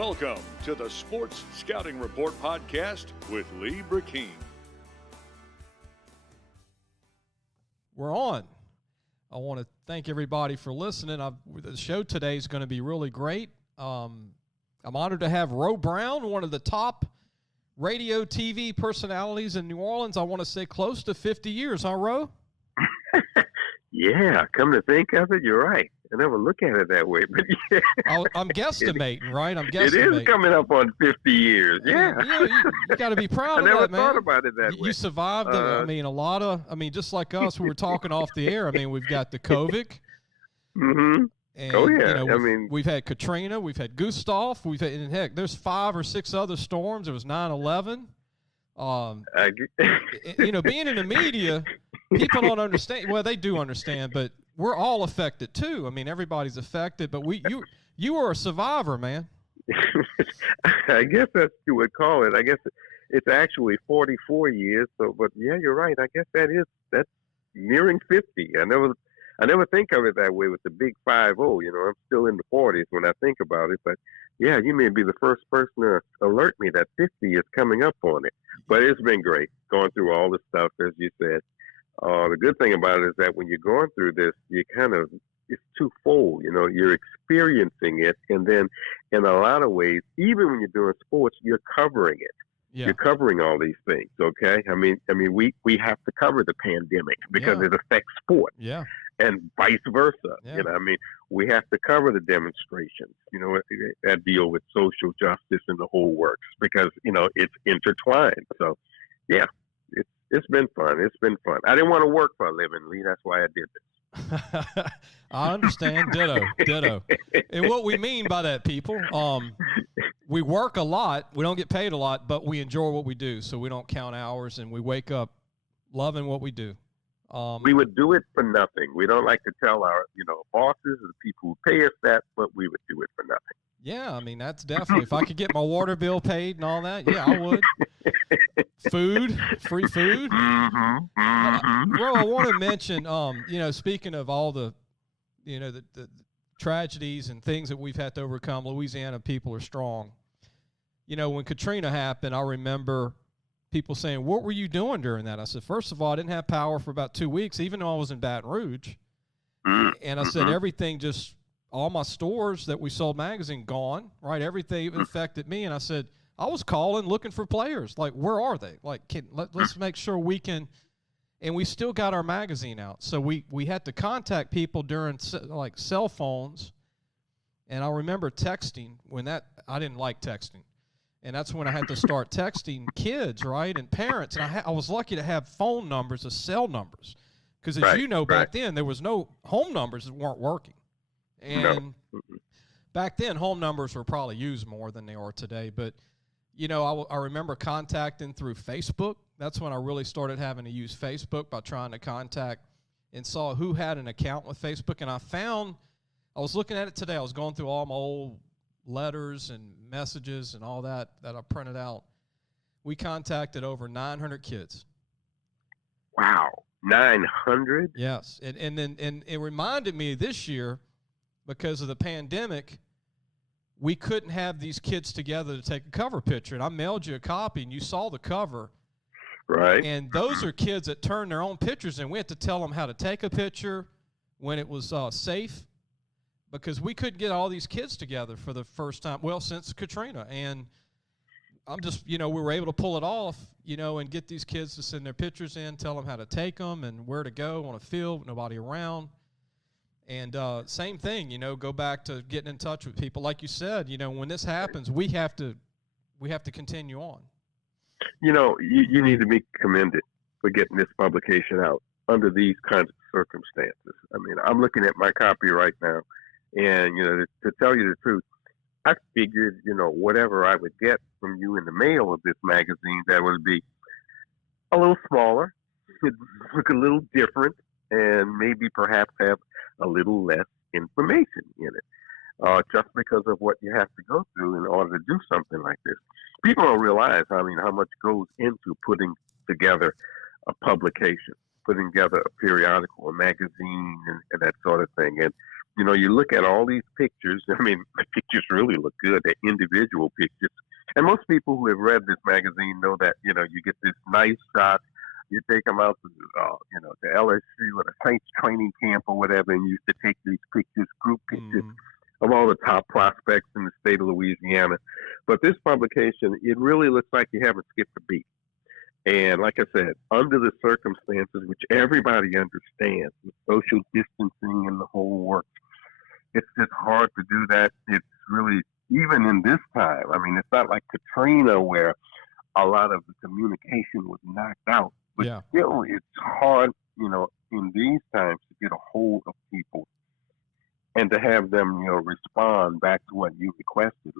Welcome to the Sports Scouting Report podcast with Lee Brickeen. We're on. I want to thank everybody for listening. The show today is going to be really great. I'm honored to have Ro Brown, one of the top radio TV personalities in New Orleans. I want to say close to 50 years, huh, Ro? Yeah, come to think of it, you're right. I never look at it that way, but yeah. I'm guesstimating, right? I'm guesstimating. It is coming up on 50 years, yeah. You got to be proud of that, man. I never thought about it that way. You survived, just like us, we were talking off the air. I mean, we've got the COVID. Mm-hmm. And, we've had Katrina, we've had Gustav, and heck, there's 5 or 6 other storms. There was 9/11. Being in the media, people don't understand. Well, they do understand, but we're all affected too. I mean, everybody's affected, but you were a survivor, man. I guess that's what you would call it. I guess it's actually 44 years. So, but yeah, you're right. I guess that's nearing 50. I never think of it that way with the big 50. I'm still in the 40s when I think about it. But yeah, you may be the first person to alert me that 50 is coming up on it. But it's been great going through all this stuff, as you said. The good thing about it is that when you're going through this, it's twofold. You're experiencing it, and then in a lot of ways, even when you're doing sports, you're covering it. Yeah. You're covering all these things, okay? I mean, we have to cover the pandemic because it affects sport. Yeah. And vice versa. Yeah. We have to cover the demonstrations, that deal with social justice and the whole works because, it's intertwined. So, yeah, it's been fun. It's been fun. I didn't want to work for a living, Lee. That's why I did this. I understand. Ditto. And what we mean by that, people, we work a lot. We don't get paid a lot, but we enjoy what we do. So we don't count hours, and we wake up loving what we do. We would do it for nothing. We don't like to tell our, bosses or the people who pay us that, but we would do it for nothing. Yeah, I mean, that's definitely, if I could get my water bill paid and all that, yeah, I would. Free food. Mm-hmm. Bro, I want to mention, speaking of all the tragedies and things that we've had to overcome, Louisiana people are strong. When Katrina happened, I remember people saying, what were you doing during that? I said, first of all, I didn't have power for about 2 weeks, even though I was in Baton Rouge. And I said, everything all my stores that we sold magazine gone, right? Everything affected me. And I said, I was calling, looking for players. Like, where are they? Like, let's make sure we can. And we still got our magazine out. So we had to contact people during, like, cell phones. And I remember texting I didn't like texting. And that's when I had to start texting kids, right, and parents. And I was lucky to have phone numbers as cell numbers. Because as back then, there was no home numbers that weren't working. And back then, home numbers were probably used more than they are today. But, I remember contacting through Facebook. That's when I really started having to use Facebook by trying to contact and saw who had an account with Facebook. And I was looking at it today. I was going through all my old letters and messages and all that I printed out. We contacted over 900 kids. Wow, 900? Yes, and it reminded me this year, because of the pandemic, we couldn't have these kids together to take a cover picture. And I mailed you a copy, and you saw the cover. Right. And those are kids that turned their own pictures, and we had to tell them how to take a picture when it was safe, because we couldn't get all these kids together for the first time, since Katrina. And I'm just, we were able to pull it off, and get these kids to send their pictures in, tell them how to take them and where to go on a field, nobody around. And same thing, go back to getting in touch with people. Like you said, when this happens, we have to continue on. You need to be commended for getting this publication out under these kinds of circumstances. I mean, I'm looking at my copy right now, and, to tell you the truth, I figured, whatever I would get from you in the mail of this magazine, that would be a little smaller, would look a little different, and maybe perhaps have a little less information in it, just because of what you have to go through in order to do something like this. People don't realize, how much goes into putting together a publication, putting together a periodical, a magazine, and that sort of thing. And you look at all these pictures. I mean, the pictures really look good. They're individual pictures. And most people who have read this magazine know that, you get this nice shot. You take them out to LSU or the Saints training camp or whatever, and you used to take these pictures, group pictures of all the top prospects in the state of Louisiana. But this publication, it really looks like you haven't skipped a beat. And like I said, under the circumstances, which everybody understands, with social distancing and the whole works, it's just hard to do that. It's really, even in this time, I mean, it's not like Katrina where a lot of the communication was knocked out. But still, it's hard, in these times to get a hold of people and to have them, respond back to what you requested.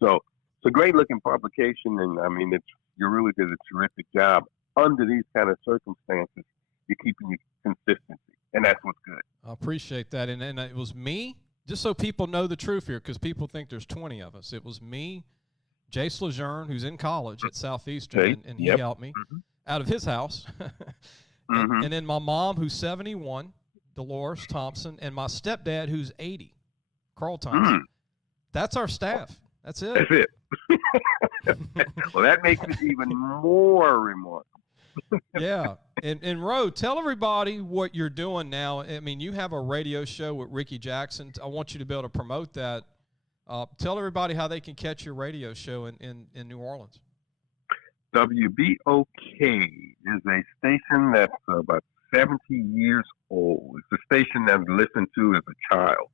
So it's a great looking publication, and I mean, you really did a terrific job under these kind of circumstances. You're keeping your consistency, and that's what's good. I appreciate that, and it was me. Just so people know the truth here, because people think there's 20 of us. It was me, Jace Lejeune, who's in college at Southeastern, and he helped me out of his house. And then my mom, who's 71, Dolores Thompson, and my stepdad, who's 80, Carl Thompson. That's our staff. That's it. That's it. Well, that makes it even more remarkable. Yeah. And Ro, tell everybody what you're doing now. I mean, you have a radio show with Rickey Jackson. I want you to be able to promote that. Tell everybody how they can catch your radio show in New Orleans. WBOK is a station that's about 70 years old. It's a station that I listened to as a child.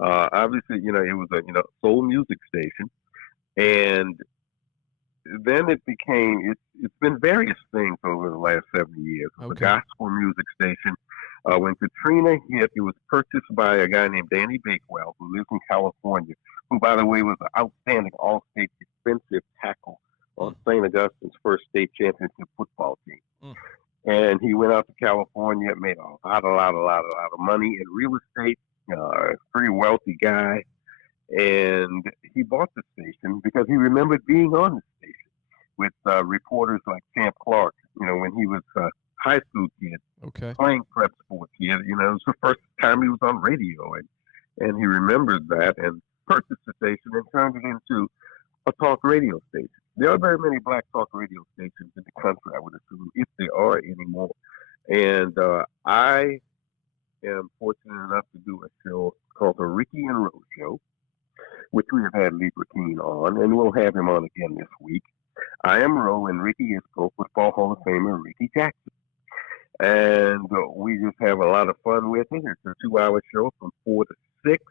Obviously, it was a soul music station, and then it became it's been various things over the last 70 years. It was a gospel music station. When Katrina hit, it was purchased by a guy named Danny Bakewell, who lives in California, who, by the way, was an outstanding all-state defensive tackle on St. Augustine's first state championship football team. And he went out to California, made a lot of money in real estate. Pretty wealthy guy, and he bought the station because he remembered being on the station with reporters like Champ Clark. When he was a high school kid, playing prep sports. It was the first time he was on radio, and he remembered that and purchased the station and turned it into a talk radio station. There are very many black talk radio stations in the country, I would assume, if there are anymore. And I am fortunate enough to do a show called the Rickey and Rose Show, which we have had Lee Breen on, and we'll have him on again this week. I am Ro, and Rickey is Pro Football Hall of Famer Rickey Jackson. And we just have a lot of fun with it. It's a 2-hour show from 4 to 6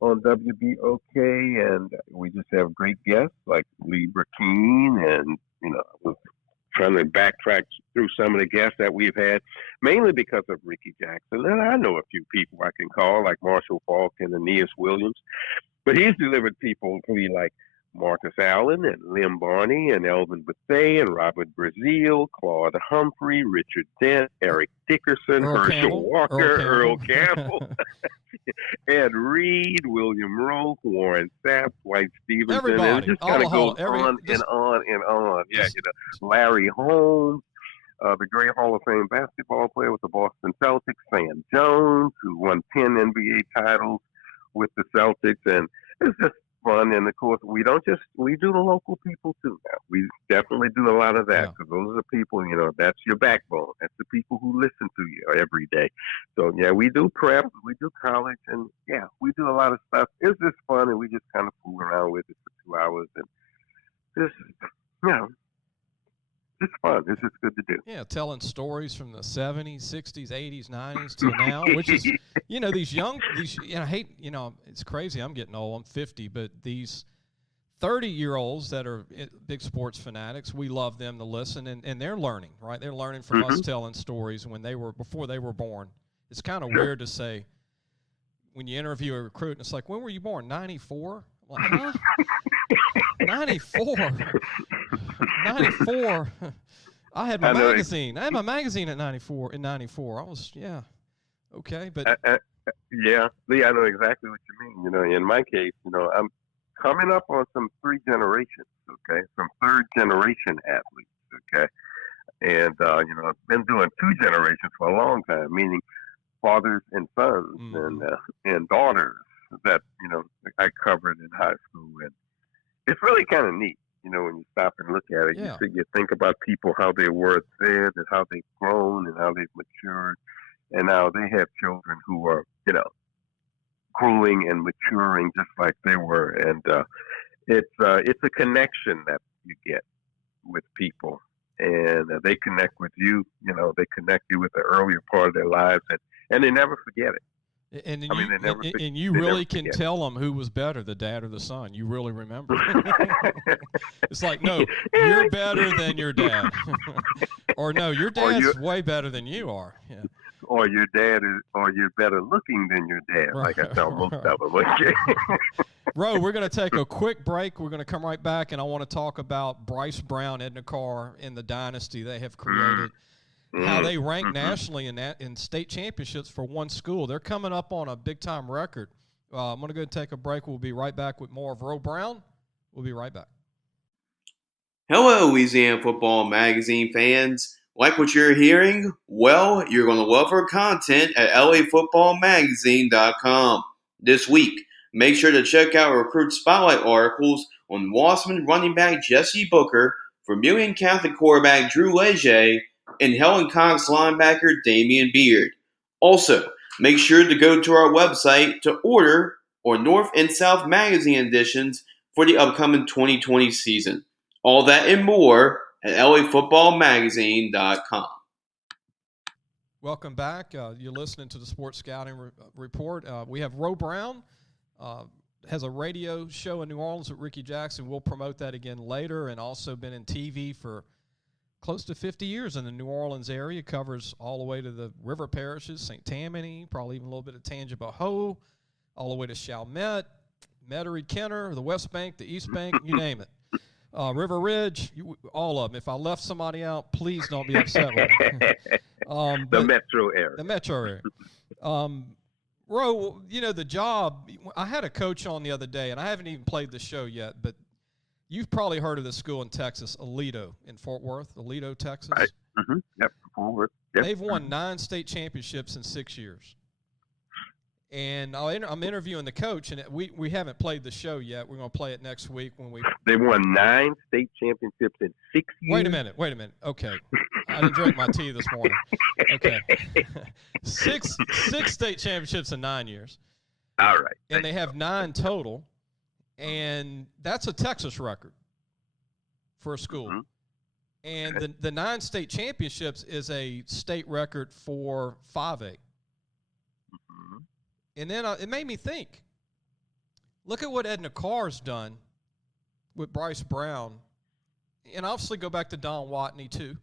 on WBOK, and we just have great guests like Lee Breen, and, we're trying to backtrack through some of the guests that we've had, mainly because of Rickey Jackson. And I know a few people I can call, like Marshall Falk and Aeneas Williams. But he's delivered people like Marcus Allen and Lim Barney and Elvin Bethea and Robert Brazil, Claude Humphrey, Richard Dent, Eric Dickerson, Herschel Walker, Earl Campbell, Ed Reid, William Rowe, Warren Sapp, Dwight Stevenson. Everybody. And it just kind of goes on and on and on. Yeah, Larry Holmes, the great Hall of Fame basketball player with the Boston Celtics, Sam Jones, who won 10 NBA titles with the Celtics, and it's just fun. And of course, we do the local people too now. We definitely do a lot of that, because those are the people, that's your backbone. That's the people who listen to you every day. So yeah, we do prep, we do college, and yeah, we do a lot of stuff. It's just fun, and we just kind of fool around with it for 2 hours, and just, it's fun. It's just good to do. Yeah, telling stories from the 70s, 60s, 80s, 90s to now, which is, it's crazy. I'm getting old. I'm 50, but these 30-year-olds that are big sports fanatics, we love them to listen, and they're learning, right? They're learning from us telling stories before they were born. It's kind of weird to say when you interview a recruit, and it's like, when were you born? 94? I'm like, huh? 94. 94. I had my magazine. I had my magazine at 94. In 94, I was okay, but yeah, Lee, I know exactly what you mean. In my case, I'm coming up on some 3 generations. Okay, some 3rd generation athletes. Okay, and I've been doing 2 generations for a long time. Meaning, fathers and sons and daughters that I covered in high school, and it's really kind of neat. When you stop and look at it, you think about people, how they were then, and how they've grown, and how they've matured, and now they have children who are growing and maturing just like they were, and it's a connection that you get with people, and they connect with you. They connect you with the earlier part of their lives, and they never forget it. And you really can tell them who was better, the dad or the son. You really remember. It's like, no, you're better than your dad, or no, your dad's way better than you are. Yeah. Or your dad or you're better looking than your dad, like I tell most of them. Okay. Ro, we're going to take a quick break. We're going to come right back, and I want to talk about Bryce Brown, Edna Karr, and the dynasty they have created. How they rank nationally in state championships for one school. They're coming up on a big-time record. I'm going to go take a break. We'll be right back with more of Ro Brown. We'll be right back. Hello, Louisiana Football Magazine fans. Like what you're hearing? Well, you're going to love our content at lafootballmagazine.com. This week, make sure to check out our recruit spotlight articles on Wasserman running back Jesse Booker, Vermilion Catholic quarterback Drew Leger, and Helen Cox linebacker Damian Beard. Also, make sure to go to our website to order our North and South magazine editions for the upcoming 2020 season. All that and more at lafootballmagazine.com. Welcome back. You're listening to the Sports Scouting Report. We have Ro Brown, has a radio show in New Orleans with Rickey Jackson. We'll promote that again later, and also been in TV for close to 50 years in the New Orleans area. Covers all the way to the river parishes, St. Tammany, probably even a little bit of Tangipahoa, all the way to Chalmette, Metairie, Kenner, the West Bank, the East Bank, you name it. River Ridge, all of them. If I left somebody out, please don't be upset with me. The metro area. The metro area. Ro, the job, I had a coach on the other day, and I haven't even played the show yet, but you've probably heard of this school in Texas, Aledo, in Fort Worth, Aledo, Texas. Right. Mm-hmm. Yep, Fort Worth. Yep. They've won 9 state championships in 6 years. And I'm interviewing the coach, and we haven't played the show yet. We're going to play it next week when we. They won 9 state championships in 6 years. Wait a minute. Okay, I didn't drink my tea this morning. Okay, six state championships in 9 years. All right. And they have 9 total, and that's a Texas record for a school. Mm-hmm. And the 9 state championships is a state record for 5A. And then it made me think, look at what Edna Karr's done with Bryce Brown. And obviously go back to Don Watney, too.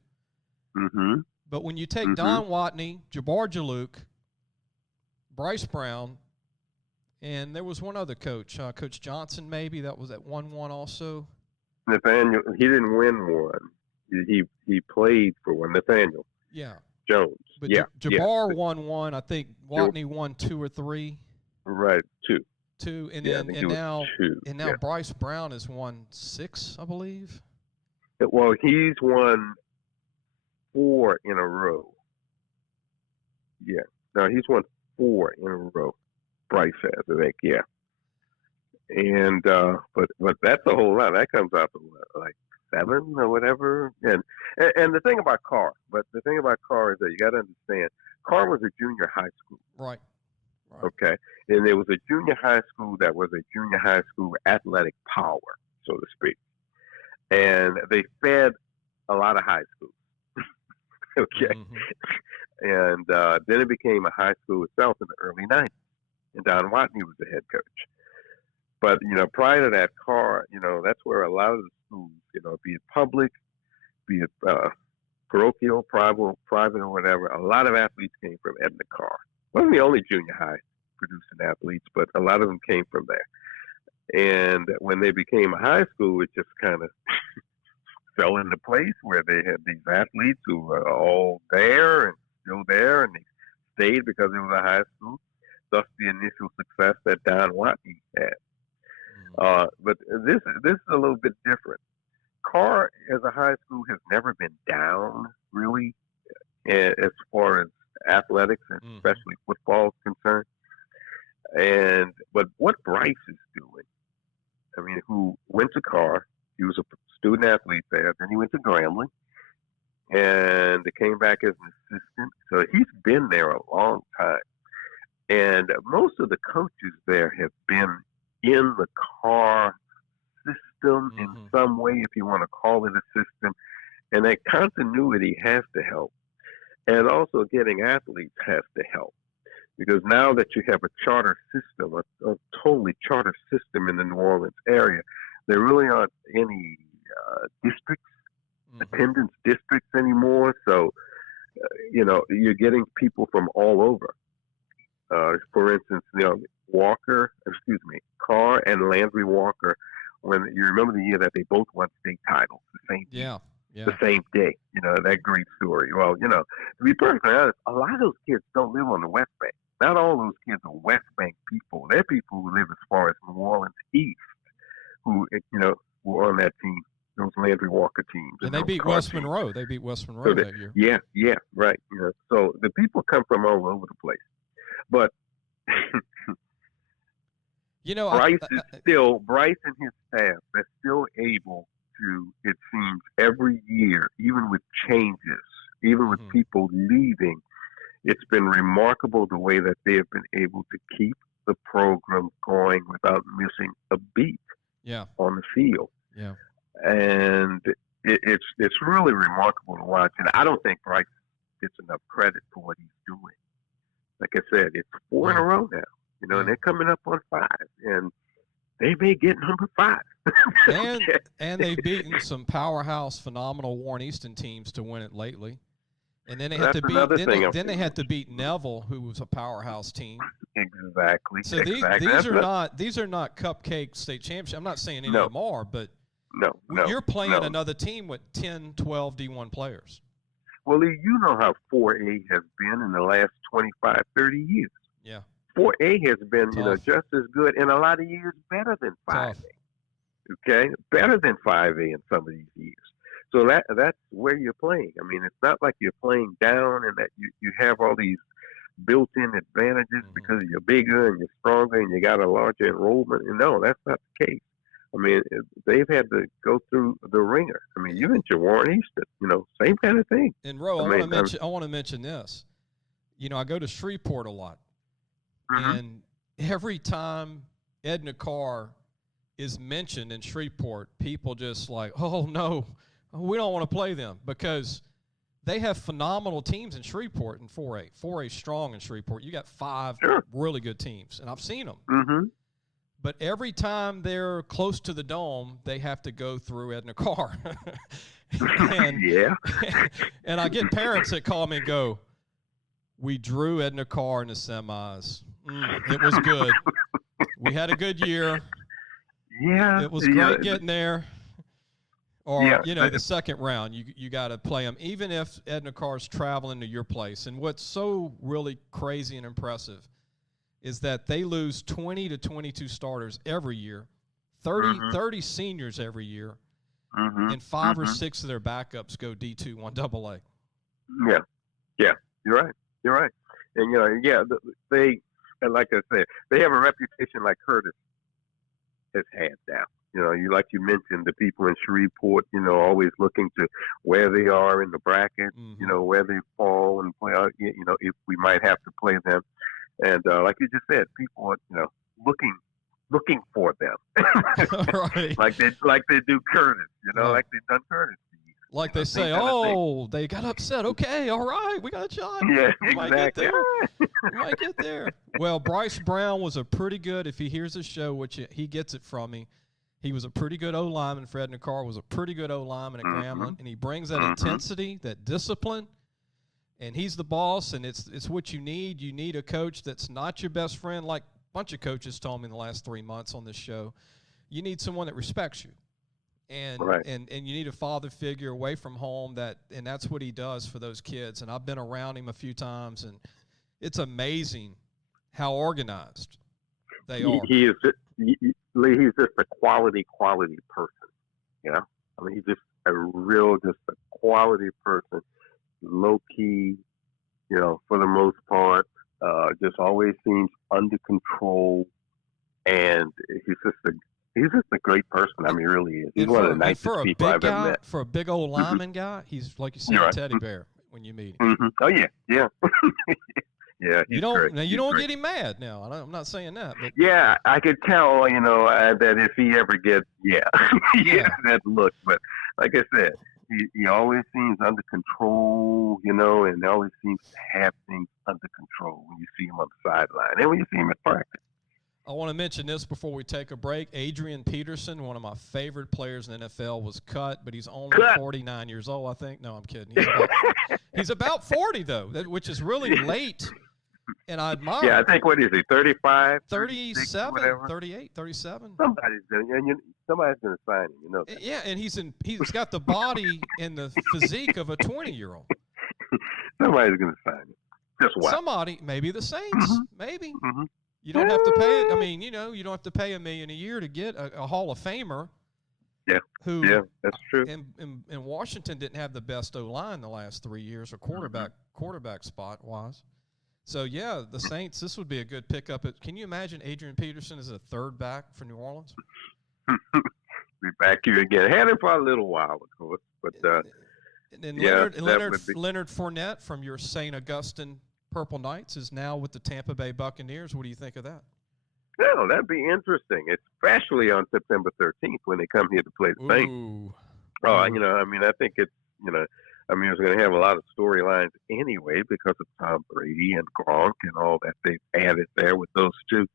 Mm-hmm. But when you take Don Watney, Jabbar Jalouk, Bryce Brown, and there was one other coach, Coach Johnson maybe, that was at 1-1 also. Nathaniel, he didn't win one. He played for one. Nathaniel. Yeah. Jones. But Jabbar won 1. I think Watney won 2 or 3. Right, 2. 2, and now Bryce Brown has won 6, I believe. Well, he's won 4 in a row. Yeah. No, he's won 4 in a row. Bryce has, I think. Yeah. And but that's a whole lot. That comes out to like 7 or whatever. And the thing about Karr is that you got to understand, Karr was a junior high school. Right. Okay. And there was a junior high school that was a junior high school athletic power, so to speak. And they fed a lot of high schools. Okay. Mm-hmm. And then it became a high school itself in the early 90s. And Don Watney was the head coach. But, prior to that, Karr, that's where a lot of the schools, be it public, be it parochial, private or whatever, a lot of athletes came from Edna Karr. Wasn't the only junior high producing athletes, but a lot of them came from there. And when they became a high school, it just kind of fell into place where they had these athletes who were all there and still there, and they stayed because it was a high school. Thus, the initial success that Don Watney had. But this is a little bit different. Karr, as a high school, has never been down, really, as far as athletics, and especially and came back as an assistant. So he's been there a long time. And most of the coaches there have been in the Karr system in some way, if you want to call it a system. And that continuity has to help. And also getting athletes has to help. Because now that you have a charter system, a totally charter system in the New Orleans area, there really aren't any districts, attendance districts anymore. So, you're getting people from all over. For instance, Karr and Landry Walker, when you remember the year that they both won state titles, the same day, that great story. Well, to be perfectly honest, a lot of those kids don't live on the West Bank. Not all those kids are West Bank people. They're people who live as far as New Orleans East, who, were on that team, those Landry Walker teams. And they beat West Monroe. They beat West Monroe that year. Yeah, right. So the people come from all over the place. But Bryce and his staff, they're still able to, it seems, every year, even with changes, even with people leaving, it's been remarkable the way that they have been able to keep the program going without missing a beat on the field. Yeah. And it's really remarkable to watch. And I don't think Bryce gets enough credit for what he's doing. Like I said, it's 4 in a row now, and they're coming up on 5, and they may get number 5. and they've beaten some powerhouse, phenomenal Warren Easton teams to win it lately. And then they had to beat. Then they had to beat Neville, who was a powerhouse team. Exactly. So these are not cupcake state championship. I'm not saying any of them are, but you're playing another team with 10, 12 D1 players. Well, you know how 4A has been in the last 25, 30 years. Yeah. 4A has been, just as good, and a lot of years better than 5A. Okay? Better than 5A in some of these years. So that's where you're playing. I mean, it's not like you're playing down and that you have all these built-in advantages because you're bigger and you're stronger and you got a larger enrollment. And no, that's not the case. I mean, they've had to go through the ringer. I mean, you mentioned Warren Easton, same kind of thing. And Ro, I want to mention this. I go to Shreveport a lot, and every time Edna Karr is mentioned in Shreveport, people just like, oh no, we don't want to play them, because they have phenomenal teams in Shreveport in 4A. 4A strong in Shreveport. You got 5 really good teams, and I've seen them. But every time they're close to the Dome, they have to go through Edna Karr. And I get parents that call me and go, we drew Edna Karr in the semis. It was good. We had a good year. Yeah. It was great getting there. Or, the second round, you got to play them, even if Edna Karr's traveling to your place. And what's so really crazy and impressive is that they lose 20 to 22 starters every year, 30 seniors every year, and 5 or 6 of their backups go D2, 1AA. Yeah, you're right. And, they, like I said, they have a reputation like Curtis has had now. Like you mentioned, the people in Shreveport, always looking to where they are in the bracket, where they fall and play out, if we might have to play them. And like you just said, people are, looking for them, right? like they do Curtis, like they've done Curtis. Like they say, they got upset. Okay, all right, we got a shot. Yeah, we exactly. might get there. Well, Bryce Brown was a pretty good, if he hears the show, which he gets it from me, he was a pretty good O-lineman. Fred Nakar was a pretty good O-lineman at Grambling, and he brings that intensity, that discipline, and he's the boss, and it's what you need. You need a coach that's not your best friend, like a bunch of coaches told me in the last 3 months on this show. You need someone that respects you. And you need a father figure away from home, and that's what he does for those kids. And I've been around him a few times, and it's amazing how organized they are. He's just a quality person. I mean, he's just a quality person, low key, for the most part, just always seems under control, and he's just a great person. I mean, he really is. He's one of the nicest people I've ever met. For a big old lineman guy, he's, like you said, a teddy bear. when you meet him. Mm-hmm. Oh yeah, yeah, yeah. You don't great. now. You He's don't great. get him mad. Now I'm not saying that, but Yeah, I could tell, that if he ever gets, that look. But like I said, he always seems under control, and always seems to have things under control when you see him on the sideline and when you see him at practice. I want to mention this before we take a break. Adrian Peterson, one of my favorite players in the NFL, was cut, but he's only 49 years old, I think. No, I'm kidding. He's about 40, though, which is really late, and I admire Yeah, I think, what is he, 35? 37, 38, 37. Somebody's going to sign him, that. Yeah, and he's got the body and the physique of a 20-year-old. Somebody's going to sign him. Just watch. Somebody, maybe the Saints, maybe. Mm-hmm. You don't have to pay. I mean, you don't have to pay $1 million a year to get a Hall of Famer. Yeah. Who? Yeah, that's true. In Washington didn't have the best O-line the last 3 years, or quarterback spot wise. So yeah, the Saints. This would be a good pickup. Can you imagine Adrian Peterson as a third back for New Orleans? Be back here again. Had him for a little while, of course, but and yeah, Leonard Fournette from your St. Augustine Purple Knights is now with the Tampa Bay Buccaneers. What do you think of that? Well, that'd be interesting, especially on September 13th when they come here to play the Saints. Oh, I think it's, it's going to have a lot of storylines anyway because of Tom Brady and Gronk and all that they've added there with those two.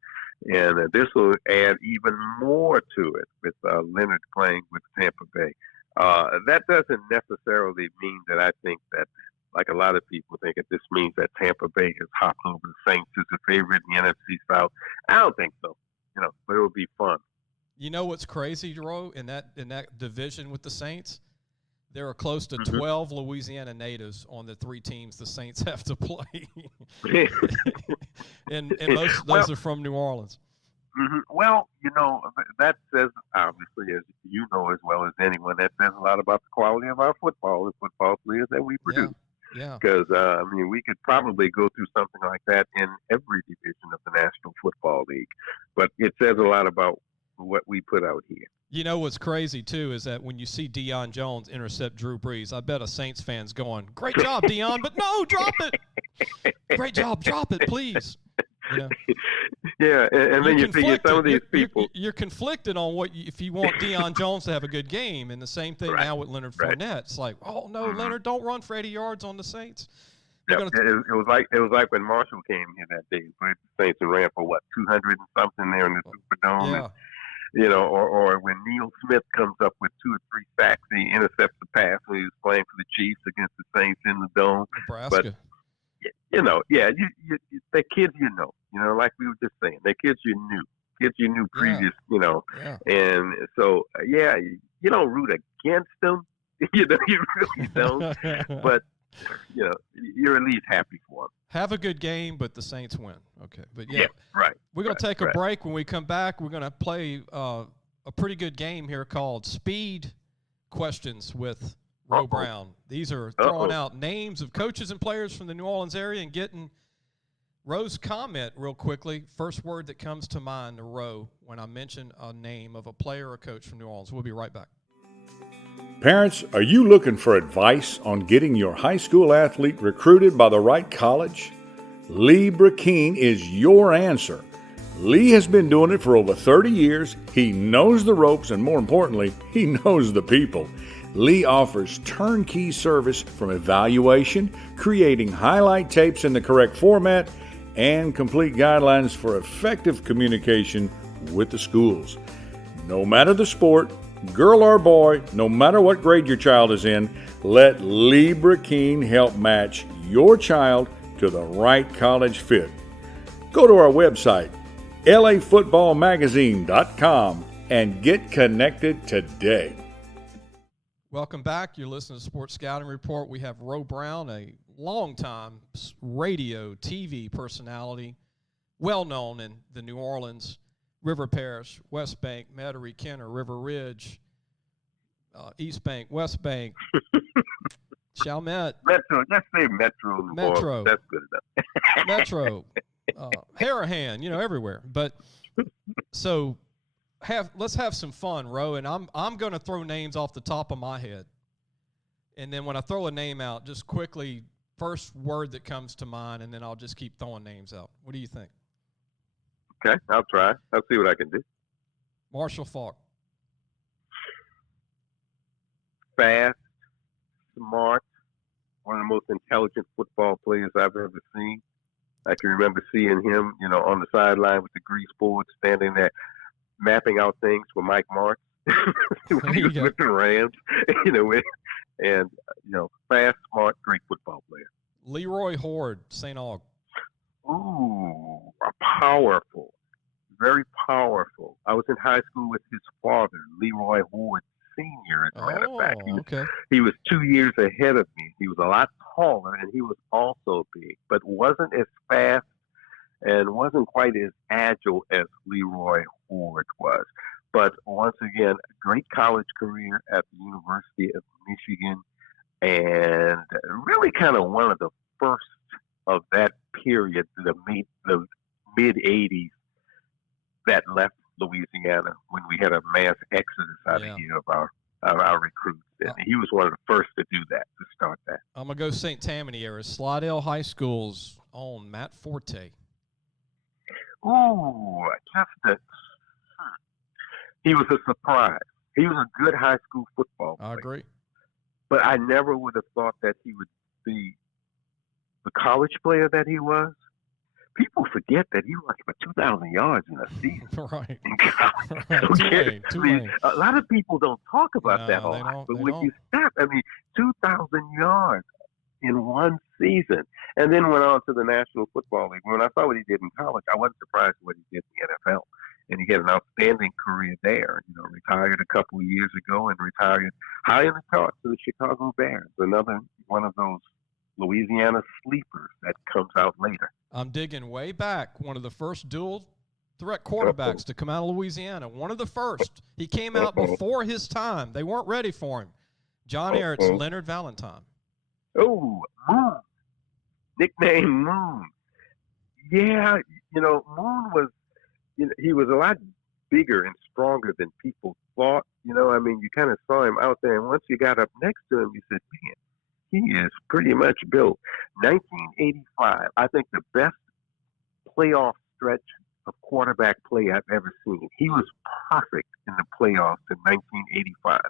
And this will add even more to it with Leonard playing with Tampa Bay. That doesn't necessarily mean that I think that, like a lot of people think, this means that Tampa Bay has hopped over the Saints as a favorite in the NFC South. I don't think so, but it will be fun. You know what's crazy, Ro, in that division with the Saints? There are close to 12 Louisiana natives on the three teams the Saints have to play. and most of those are from New Orleans. Mm-hmm. Well, that says, obviously, as you know as well as anyone, that says a lot about the quality of our football, the football players that we produce. Yeah. Because, we could probably go through something like that in every division of the National Football League. But it says a lot about what we put out here. You know what's crazy, too, is that when you see Deion Jones intercept Drew Brees, I bet a Saints fan's going, great job, Deion, but no, drop it. Great job, drop it, please. Yeah, and then you see some of these people. You're conflicted on if you want Deion Jones to have a good game, and the same thing now with Leonard Fournette. It's like, oh no, Leonard, don't run for 80 yards on the Saints. It was like when Marshall came here that day and played the Saints and ran for 200 and something there in the Superdome. Yeah. And, or when Neil Smith comes up with 2 or 3 sacks, he intercepts the pass when he was playing for the Chiefs against the Saints in the Dome. Nebraska. But, the kids like we were just saying, the kids you knew previous, and so, you don't root against them, you really don't, but, you're at least happy for them. Have a good game, but the Saints win. Okay, but right. We're going to take a break. When we come back, we're going to play a pretty good game here called Speed Questions with Ro Brown. These are throwing out names of coaches and players from the New Orleans area and getting Ro's comment real quickly. First word that comes to mind to Ro when I mention a name of a player or coach from New Orleans. We'll be right back. Parents, are you looking for advice on getting your high school athlete recruited by the right college? Lee Brackeen is your answer. Lee has been doing it for over 30 years. He knows the ropes, and more importantly, he knows the people. Lee offers turnkey service from evaluation, creating highlight tapes in the correct format, and complete guidelines for effective communication with the schools. No matter the sport, girl or boy, no matter what grade your child is in, let Lee Brackeen help match your child to the right college fit. Go to our website, lafootballmagazine.com, and get connected today. Welcome back. You're listening to Sports Scouting Report. We have Ro Brown, a longtime radio, TV personality, well-known in the New Orleans, River Parish, West Bank, Metairie, Kenner, River Ridge, East Bank, West Bank, Chalmette. Metro. Let's say Metro. Metro. That's good enough. Metro. Harahan, everywhere. But so let's have some fun, Ro, and I'm going to throw names off the top of my head. And then when I throw a name out, just quickly, first word that comes to mind, and then I'll just keep throwing names out. What do you think? Okay, I'll try. I'll see what I can do. Marshall Faulk. Fast, smart, one of the most intelligent football players I've ever seen. I can remember seeing him, on the sideline with the grease board, standing there, mapping out things for Mike Martz when he was with the Rams. Fast, smart, great football player. Leroy Horde, St. Aug. Ooh, powerful, very powerful. I was in high school with his father, Leroy Horde Sr., as a matter of fact. He was 2 years ahead of me. He was a lot taller, and he was also big, but wasn't as fast and wasn't quite as agile as Leroy Horde was. But once again, great college career at the University of Michigan, and really kind of one of the first of that period, the mid-'80s, that left Louisiana when we had a mass exodus out of here of our recruits. And he was one of the first to do that, to start that. I'm going to go St. Tammany era. Slidell High School's own Matt Forte. Ooh, he was a surprise. He was a good high school football player. I agree. But I never would have thought that he would be the college player that he was. People forget that he rushed for 2,000 yards in a season. Right. In college. Tulane. A lot of people don't talk about that a lot. But when you step, 2,000 yards in one season. And then went on to the National Football League. When I saw what he did in college, I wasn't surprised what he did in the NFL. And he had an outstanding career there. Retired a couple of years ago and retired high in the charts to the Chicago Bears. Another one of those Louisiana sleepers that comes out later. I'm digging way back. One of the first dual threat quarterbacks to come out of Louisiana. One of the first. He came out before his time. They weren't ready for him. John Eric's Leonard Valentine. Oh, Moon. Nickname Moon. Yeah, Moon was, he was a lot bigger and stronger than people thought. You kind of saw him out there, and once you got up next to him, you said, man, he is pretty much built. 1985, I think the best playoff stretch of quarterback play I've ever seen. He was perfect in the playoffs in 1985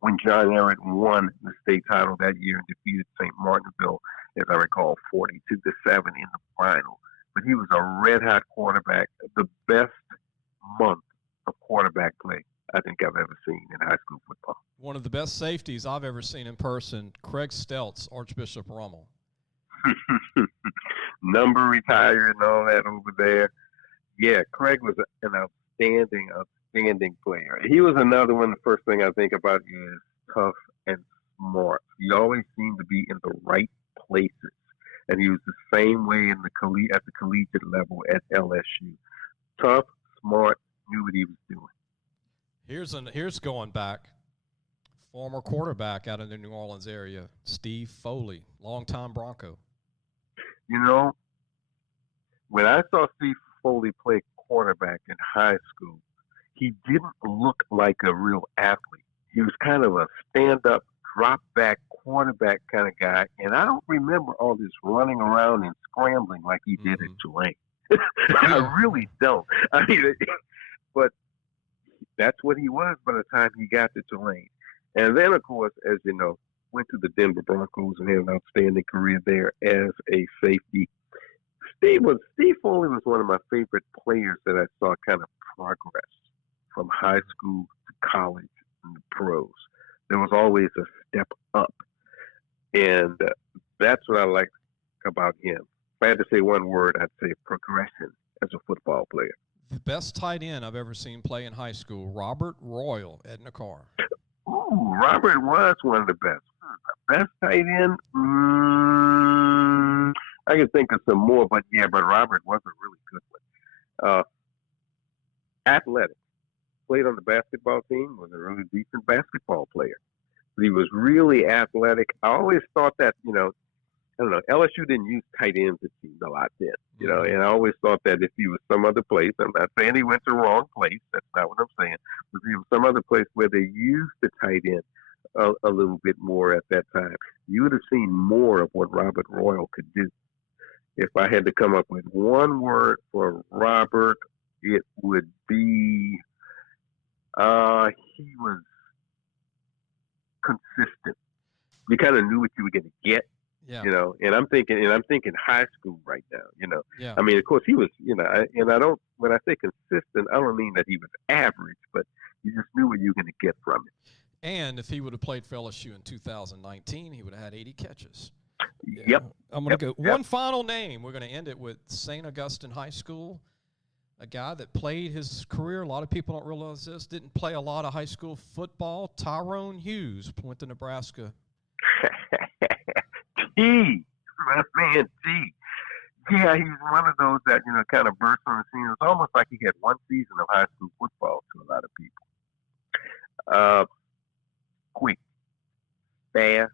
when John Eric won the state title that year and defeated St. Martinville, as I recall, 42-7 in the final. But he was a red-hot quarterback, the best month of quarterback play I think I've ever seen in high school football. One of the best safeties I've ever seen in person, Craig Stelz, Archbishop Rummel. Number retired and all that over there. Yeah, Craig was an outstanding player. He was another one. The first thing I think about is tough and smart. He always seemed to be in the right places. And he was the same way at the collegiate level at LSU. Tough, smart, knew what he was doing. Here's going back. Former quarterback out in the New Orleans area, Steve Foley, longtime Bronco. When I saw Steve Foley play quarterback in high school, he didn't look like a real athlete. He was kind of a stand-up, drop-back quarterback kind of guy, and I don't remember all this running around and scrambling like he did at Tulane. I really don't. But that's what he was by the time he got to Tulane. And then, of course, as you know, went to the Denver Broncos and had an outstanding career there as a safety. Steve Foley was one of my favorite players that I saw kind of progress from high school to college and the pros. There was always a step up. And that's what I like about him. If I had to say one word, I'd say progression as a football player. The best tight end I've ever seen play in high school, Robert Royal, Edna Karr. Ooh, Robert was one of the best. Best tight end? I can think of some more, but Robert was a really good one. Athletic. Played on the basketball team, was a really decent basketball player. But he was really athletic. I always thought that, LSU didn't use tight ends it seemed a lot then, and I always thought that if he was some other place, I'm not saying he went to the wrong place, that's not what I'm saying, but if he was some other place where they used the tight end a little bit more at that time. You would have seen more of what Robert Royal could do. If I had to come up with one word for Robert, it would be he was consistent. You kind of knew what you were going to get. Yeah. You know, and I'm thinking high school right now, you know. Yeah. I mean, of course he was, you know, and I don't, when I say consistent, I don't mean that he was average, but you just knew what you were going to get from him. And if he would have played for LSU in 2019, he would have had 80 catches. Yep. I'm going to go one final name. We're going to end it with St. Augustine High School, a guy that played his career. A lot of people don't realize this. Didn't play a lot of high school football. Tyrone Hughes went to Nebraska. T, my man T. Yeah, he's one of those that, you know, kind of burst on the scene. It was almost like he had one season of high school football to a lot of people. Quick, fast,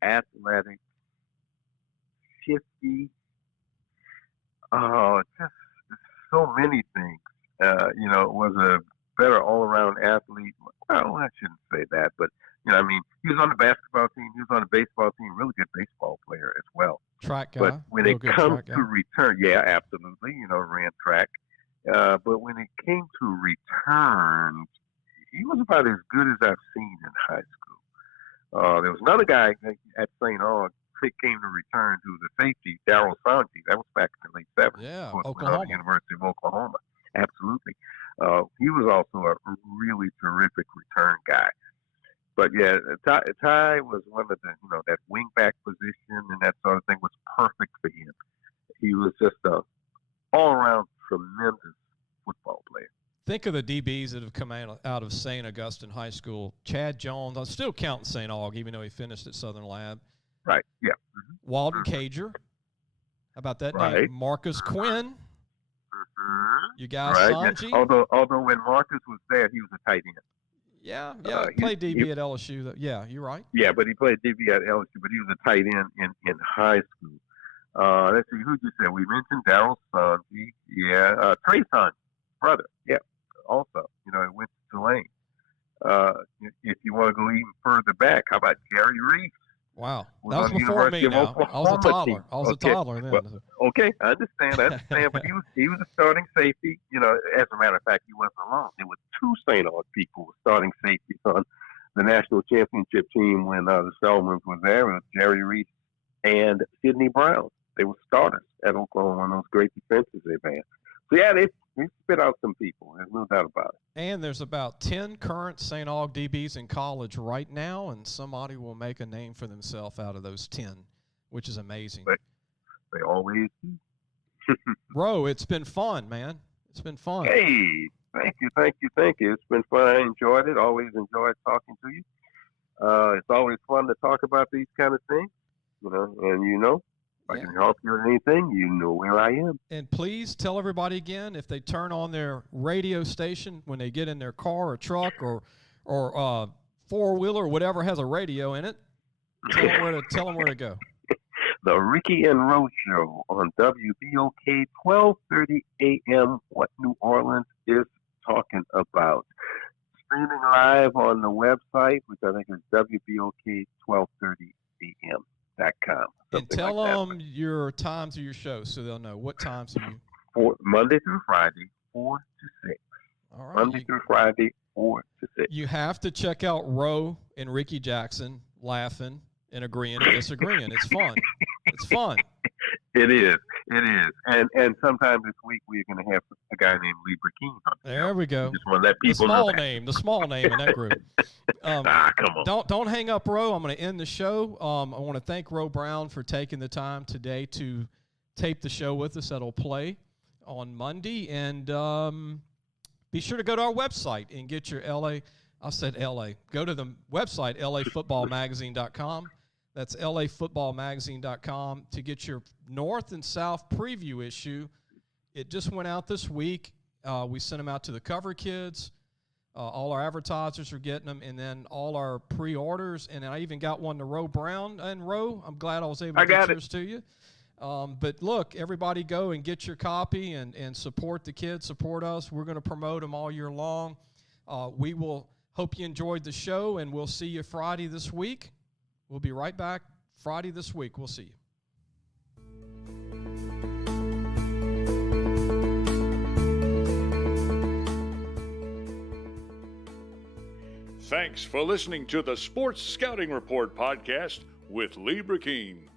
athletic, shifty. Just so many things. You know, was a better all-around athlete. Well, I shouldn't say that, but you know, I mean, he was on the basketball team. He was on the baseball team. Really good baseball player as well. Track guy. But when it comes to return, yeah, absolutely. You know, ran track. But when it came to returns, he was about as good as I've seen in high school. There was another guy at St. Aug that came to return who was a safety, Darryl Sanji. That was back in the late 70s. Yeah, Oklahoma. University of Oklahoma. Absolutely. He was also a really terrific return guy. But yeah, Ty was one of the, you know, that wingback position and that sort of thing was perfect for him. He was just a all-around tremendous football player. Think of the DBs that have come out of St. Augustine High School. Chad Jones, I'm still counting St. Aug, even though he finished at Southern Lab. Right, yeah. Walden Cager. How about that name? Marcus Quinn. You guys, Sanji. Yeah. Although when Marcus was there, he was a tight end. Yeah, played DB at LSU. Though. Yeah, you're right. Yeah, but he played DB at LSU, but he was a tight end in high school. Let's see, who you said? We mentioned Darryl Sanji. Yeah, Trey Sanji, brother. Yeah, also. You know, he went to Tulane. If you want to go even further back, how about Jerry Reid? Wow, that was before me. Now I was a toddler. I was a toddler then. Well, okay, I understand. But he was a starting safety. You know, as a matter of fact, he wasn't alone. There were two St. Aug people starting safeties on the national championship team when the Selmans were there. It was Jerry Reid and Sidney Brown. They were starters at Oklahoma, one of those great defenses they've had. So yeah, they spit out some people. There's no doubt about it. And there's about 10 current St. Aug DBs in college right now, and somebody will make a name for themselves out of those 10, which is amazing. But they always do. Ro, it's been fun, man. It's been fun. Hey, thank you. It's been fun. I enjoyed it. Always enjoyed talking to you. It's always fun to talk about these kind of things, you know, and you know. If I can help you with anything, you know where I am. And please tell everybody again, if they turn on their radio station when they get in their car or truck or four-wheeler or whatever has a radio in it, tell them where to go. The Rickey and Rose Show on WBOK 1230 AM, what New Orleans is talking about. Streaming live on the website, which I think is WBOK1230am.com. And tell them your times of your show so they'll know what times are you. Monday through Friday, 4 to 6. All right. Monday through Friday, 4 to 6. You have to check out Ro and Rickey Jackson laughing and agreeing and disagreeing. It's fun. It's fun. It is. And sometime this week we're going to have a guy named Lee Burkeen on the show. There we go. Just want to let people know the small name in that group. Come on. Don't hang up, Ro. I'm going to end the show. I want to thank Ro Brown for taking the time today to tape the show with us. That'll play on Monday. And be sure to go to our website and get your Go to the website, lafootballmagazine.com. That's lafootballmagazine.com to get your North and South preview issue. It just went out this week. We sent them out to the cover kids. All our advertisers are getting them, and then all our pre-orders. And I even got one to Ro Brown. And Ro, I'm glad I was able to get yours to you. But look, everybody go and get your copy and support the kids, support us. We're going to promote them all year long. We will Hope you enjoyed the show, and we'll see you Friday this week. We'll be right back Friday this week. We'll see you. Thanks for listening to the Sports Scouting Report podcast with Lee Brackeen.